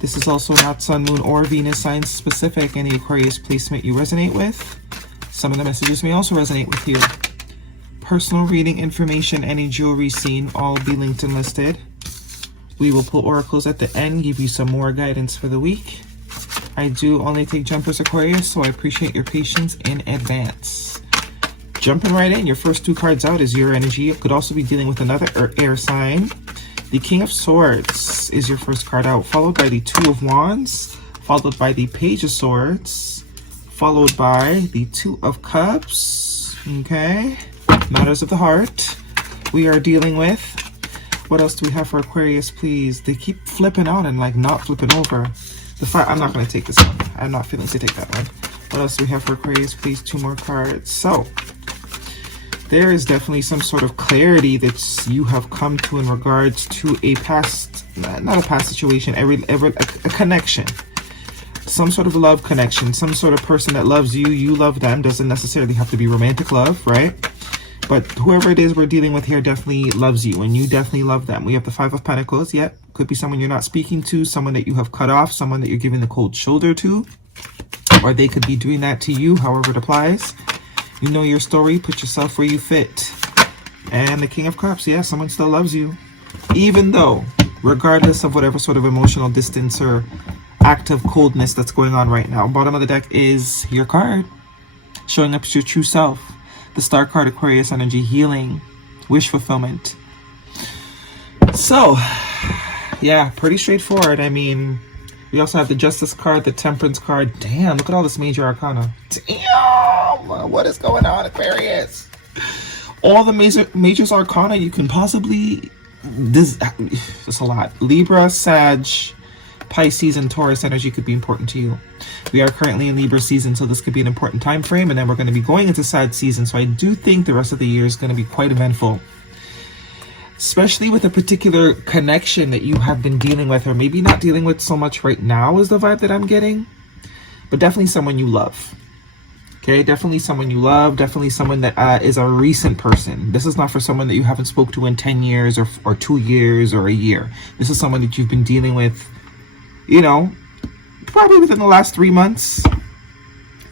This is also not Sun, Moon, or Venus sign specific. Any Aquarius placement you resonate with. Some of the messages may also resonate with you. Personal reading information, any jewelry seen, all be linked and listed. We will pull oracles at the end, give you some more guidance for the week. I do only take jumpers, Aquarius, so I appreciate your patience in advance. Jumping right in, your first 2 cards out is your energy. It could also be dealing with another air sign. The King of Swords is your first card out, followed by the 2 of Wands, followed by the Page of Swords, followed by the 2 of Cups. Okay, matters of the heart we are dealing with. What else do we have for Aquarius, please? They keep flipping out and like not flipping over. The fire, I'm not going to take this one. I'm not feeling to take that one. What else do we have for Aquarius, please? 2 more cards. So there is definitely some sort of clarity that you have come to in regards to a past, not a past situation, a connection. Some sort of love connection, some sort of person that loves you, you love them. Doesn't necessarily have to be romantic love, right? But whoever it is we're dealing with here definitely loves you, and you definitely love them. We have the 5 of Pentacles. Yep, could be someone you're not speaking to, someone that you have cut off, someone that you're giving the cold shoulder to, or they could be doing that to you, however it applies. You know your story, put yourself where you fit. And the King of Cups, yeah, someone still loves you. Even though, regardless of whatever sort of emotional distance or act of coldness that's going on right now. Bottom of the deck is your card, showing up as your true self. The Star card, Aquarius energy, healing, wish fulfillment. So, yeah, pretty straightforward. I mean, we also have the Justice card, the Temperance card. Damn, look at all this major arcana. Damn, what is going on, Aquarius? All the major arcana you can possibly... That's a lot. Libra, Sag, Pisces, and Taurus energy could be important to you. We are currently in Libra season, so this could be an important time frame, and then we're going to be going into Sag season, so I do think the rest of the year is going to be quite eventful. Especially with a particular connection that you have been dealing with, or maybe not dealing with so much right now is the vibe that I'm getting, but definitely someone you love. Okay, definitely someone you love, definitely someone that is a recent person. This is not for someone that you haven't spoke to in 10 years or 2 years or a year. This is someone that you've been dealing with, you know, probably within the last 3 months.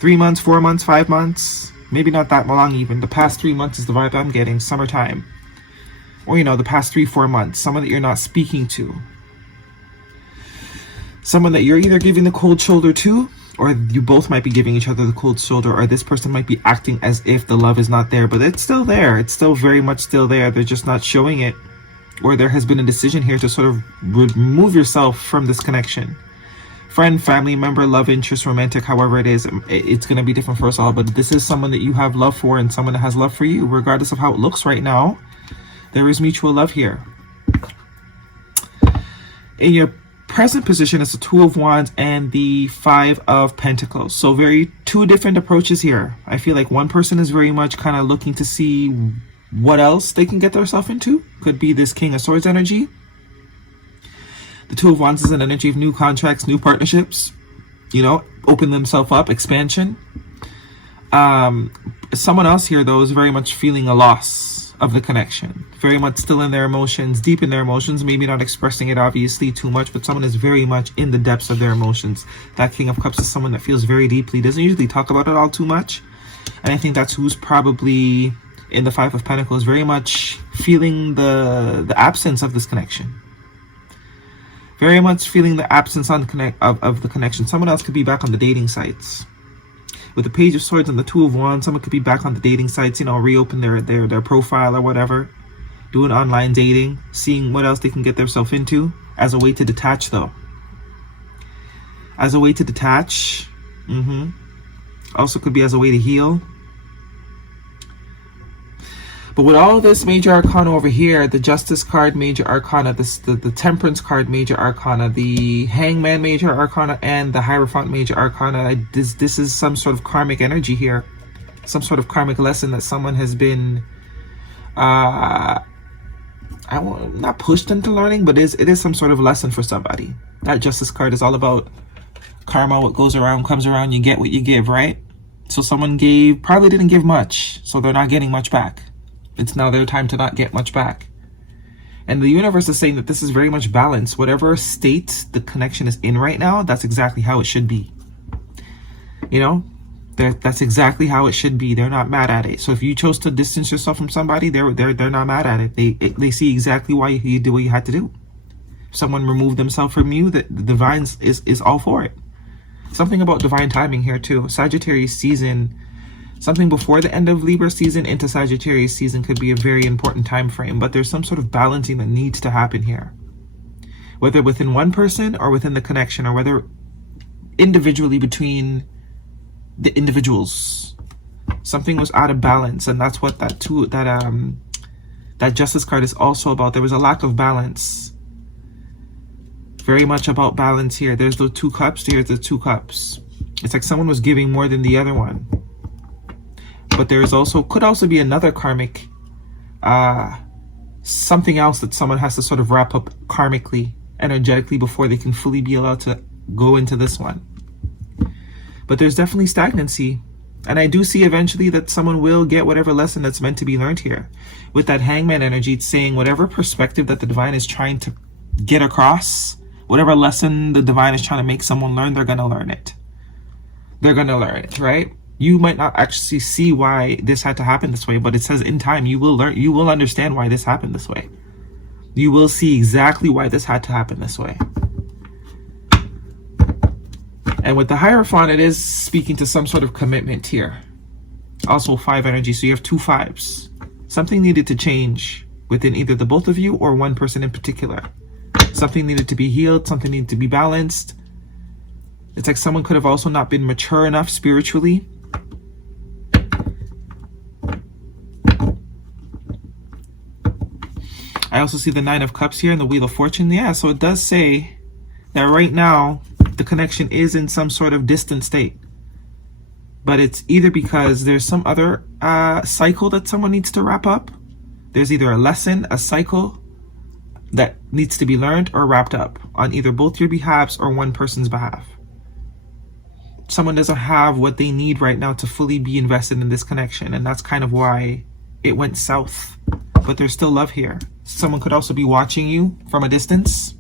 3 months, 4 months, 5 months. Maybe not that long even. The past 3 months is the vibe I'm getting. Summertime. Or, you know, the past 3-4 months. Someone that you're not speaking to. Someone that you're either giving the cold shoulder to, or you both might be giving each other the cold shoulder, or this person might be acting as if the love is not there. But it's still there. It's still very much still there. They're just not showing it. Or there has been a decision here to sort of remove yourself from this connection. Friend, family member, love interest, romantic, however it is, it's going to be different for us all. But this is someone that you have love for and someone that has love for you. Regardless of how it looks right now, there is mutual love here. In your present position, it's the 2 of Wands and the 5 of Pentacles. So two different approaches here. I feel like one person is very much kind of looking to see what else they can get themselves into. Could be this King of Swords energy. The 2 of Wands is an energy of new contracts, new partnerships, you know, open themselves up, expansion. Someone else here, though, is very much feeling a loss of the connection. Very much still in their emotions, deep in their emotions, maybe not expressing it obviously too much, but someone is very much in the depths of their emotions. That King of Cups is someone that feels very deeply, doesn't usually talk about it all too much. And I think that's who's probably in the 5 of Pentacles, very much feeling the absence of this connection. Very much feeling the absence of the connection. Someone else could be back on the dating sites. With the Page of Swords and the 2 of Wands, someone could be back on the dating sites, you know, reopen their profile or whatever. Doing online dating, seeing what else they can get themselves into as a way to detach, though. As a way to detach. Also could be as a way to heal. But with all this major arcana over here, the Justice card, major arcana, the Temperance card, major arcana, the Hangman, major arcana, and the Hierophant, major arcana, this is some sort of karmic energy here. Some sort of karmic lesson that someone has been, not pushed into learning, but it is some sort of lesson for somebody. That Justice card is all about karma. What goes around comes around. You get what you give, right? So someone probably didn't give much, so they're not getting much back. It's now their time to not get much back. And the universe is saying that this is very much balanced. Whatever state the connection is in right now, that's exactly how it should be. You know, that's exactly how it should be. They're not mad at it. So if you chose to distance yourself from somebody, they're not mad at it. They see exactly why you did what you had to do. If someone removed themselves from you, the divine is all for it. Something about divine timing here too. Sagittarius season, something before the end of Libra season into Sagittarius season could be a very important time frame, but there's some sort of balancing that needs to happen here. Whether within one person or within the connection, or whether individually between the individuals. Something was out of balance, and that's what that Justice card is also about. There was a lack of balance. Very much about balance here. There's the 2 cups, here's the 2 cups. It's like someone was giving more than the other one. But there's also, could also be another karmic, something else that someone has to sort of wrap up karmically, energetically, before they can fully be allowed to go into this one. But there's definitely stagnancy. And I do see eventually that someone will get whatever lesson that's meant to be learned here. With that Hangman energy, it's saying whatever perspective that the divine is trying to get across, whatever lesson the divine is trying to make someone learn, they're going to learn it. They're going to learn it, right? You might not actually see why this had to happen this way, but it says in time you will learn, you will understand why this happened this way. You will see exactly why this had to happen this way. And with the Hierophant, it is speaking to some sort of commitment here. Also 5 energy, so you have 2 5s. Something needed to change within either the both of you or one person in particular. Something needed to be healed, something needed to be balanced. It's like someone could have also not been mature enough spiritually. I also see the 9 of Cups here and the Wheel of Fortune. Yeah, so it does say that right now the connection is in some sort of distant state. But it's either because there's some other cycle that someone needs to wrap up. There's either a lesson, a cycle that needs to be learned or wrapped up on either both your behalves or one person's behalf. Someone doesn't have what they need right now to fully be invested in this connection, and that's kind of why it went south. But there's still love here. Someone could also be watching you from a distance.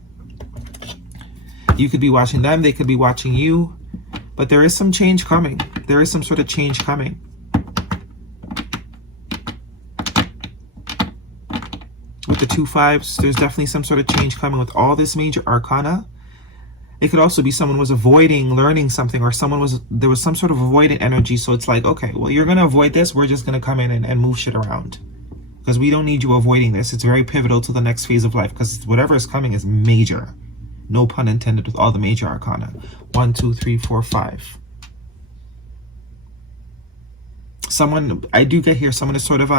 You could be watching them, they could be watching you, but there is some change coming. There is some sort of change coming. With the 2 5s, there's definitely some sort of change coming with all this major arcana. It could also be someone was avoiding learning something, or there was some sort of avoidant energy. So it's like, okay, well, you're going to avoid this. We're just going to come in and move shit around. Because we don't need you avoiding this. It's very pivotal to the next phase of life, because whatever is coming is major. No pun intended with all the major arcana. 1, 2, 3, 4, 5. Someone, I do get here, someone is sort of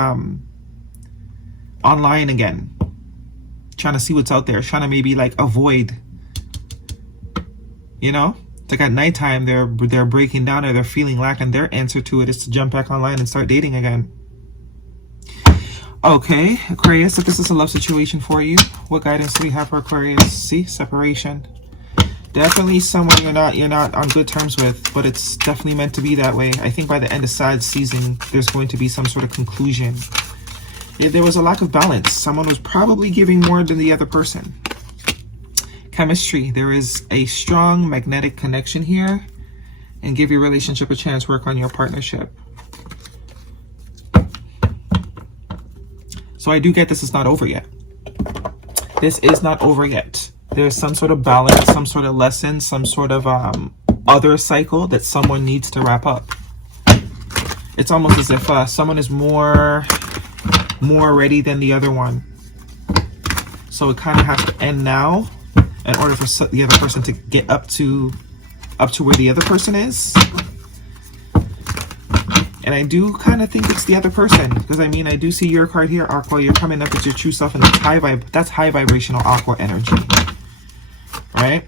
online again. Trying to see what's out there. Trying to maybe like avoid. You know? It's like at nighttime they're breaking down, or they're feeling lack, and their answer to it is to jump back online and start dating again. Okay, Aquarius, if this is a love situation for you, what guidance do we have for Aquarius? See, separation. Definitely someone you're not on good terms with, but it's definitely meant to be that way. I think by the end of Sag season, there's going to be some sort of conclusion. If there was a lack of balance, someone was probably giving more than the other person. Chemistry, there is a strong magnetic connection here, and give your relationship a chance. Work on your partnership. So I do get this is not over yet. This is not over yet. There's some sort of balance, some sort of lesson, some sort of other cycle that someone needs to wrap up. It's almost as if someone is more ready than the other one. So it kind of has to end now in order for the other person to get up to where the other person is. And I do kind of think it's the other person, because I mean, I do see your card here, Aqua. You're coming up as your true self, and that's high vibrational Aqua energy, right?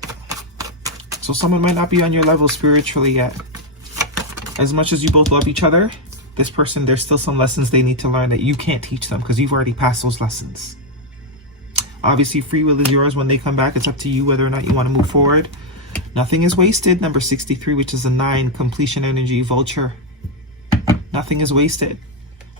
So someone might not be on your level spiritually yet. As much as you both love each other, this person, there's still some lessons they need to learn that you can't teach them, because you've already passed those lessons. Obviously, free will is yours. When they come back, it's up to you whether or not you want to move forward. Nothing is wasted. Number 63, which is a 9, completion energy, vulture. Nothing is wasted.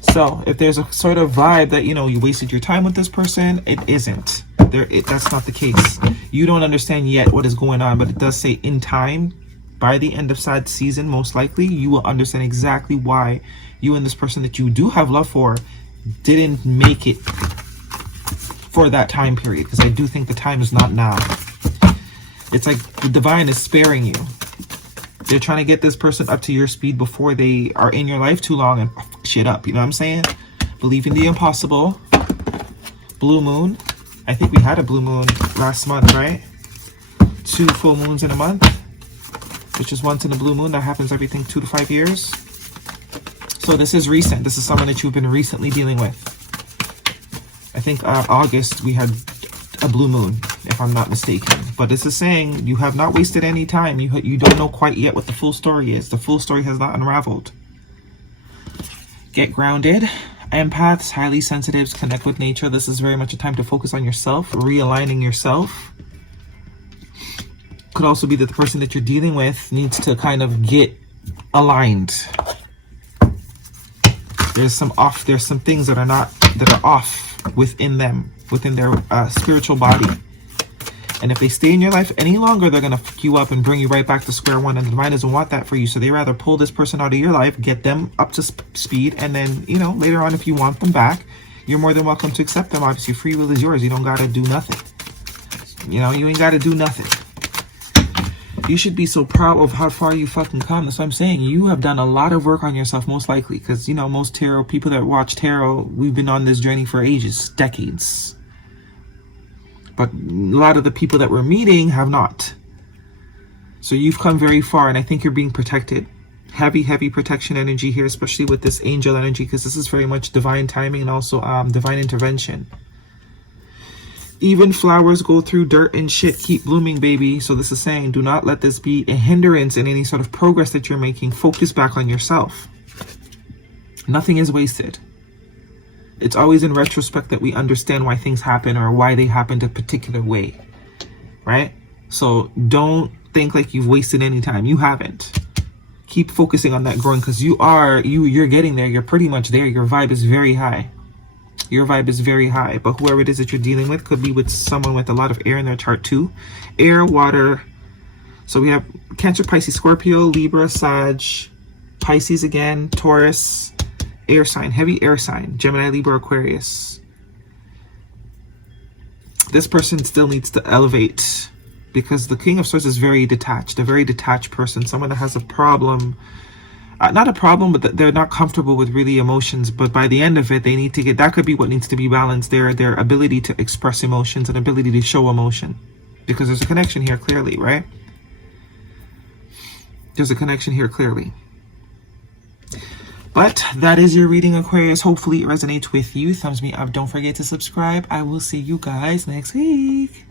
So if there's a sort of vibe that, you know, you wasted your time with this person, it isn't. That's not the case. You don't understand yet what is going on, but it does say in time, by the end of sad season, most likely, you will understand exactly why you and this person that you do have love for didn't make it for that time period. Because I do think the time is not now. It's like the divine is sparing you. They're trying to get this person up to your speed before they are in your life too long and fuck shit up. You know what I'm saying? Believe in the impossible. Blue moon. I think we had a blue moon last month, right? 2 full moons in a month, which is once in a blue moon. That happens every 2 to 5 years. So this is recent. This is someone that you've been recently dealing with. I think August we had a blue moon, if I'm not mistaken. But this is saying you have not wasted any time. You don't know quite yet what the full story is. The full story has not unraveled. Get grounded. Empaths, highly sensitives, connect with nature. This is very much a time to focus on yourself, realigning yourself. Could also be that the person that you're dealing with needs to kind of get aligned. There's some things that are off within them, within their spiritual body. And if they stay in your life any longer, they're going to fuck you up and bring you right back to square one. And the divine doesn't want that for you. So they rather pull this person out of your life, get them up to speed. And then, you know, later on, if you want them back, you're more than welcome to accept them. Obviously, free will is yours. You don't got to do nothing. You know, you ain't got to do nothing. You should be so proud of how far you fucking come. That's what I'm saying. You have done a lot of work on yourself, most likely. Because, you know, most tarot, people that watch tarot, we've been on this journey for ages, decades. But a lot of the people that we're meeting have not. So you've come very far, and I think you're being protected. Heavy, heavy protection energy here, especially with this angel energy, because this is very much divine timing and also divine intervention. Even flowers go through dirt and shit, keep blooming, baby. So this is saying, do not let this be a hindrance in any sort of progress that you're making. Focus back on yourself. Nothing is wasted. It's always in retrospect that we understand why things happen or why they happened a particular way, right? So don't think like you've wasted any time. You haven't. Keep focusing on that growing, because you're getting there. You're pretty much there. Your vibe is very high. Your vibe is very high. But whoever it is that you're dealing with could be with someone with a lot of air in their chart too. Air, water. So we have Cancer, Pisces, Scorpio, Libra, Sag, Pisces again, Taurus, air sign, heavy air sign, Gemini, Libra, Aquarius. This person still needs to elevate, because the King of Swords is very detached, a very detached person, someone that has a problem, not a problem, but they're not comfortable with really emotions. But by the end of it, they need to get, that could be what needs to be balanced, their ability to express emotions and ability to show emotion, because there's a connection here clearly, right? There's a connection here clearly. But that is your reading, Aquarius. Hopefully it resonates with you. Thumbs me up. Don't forget to subscribe. I will see you guys next week.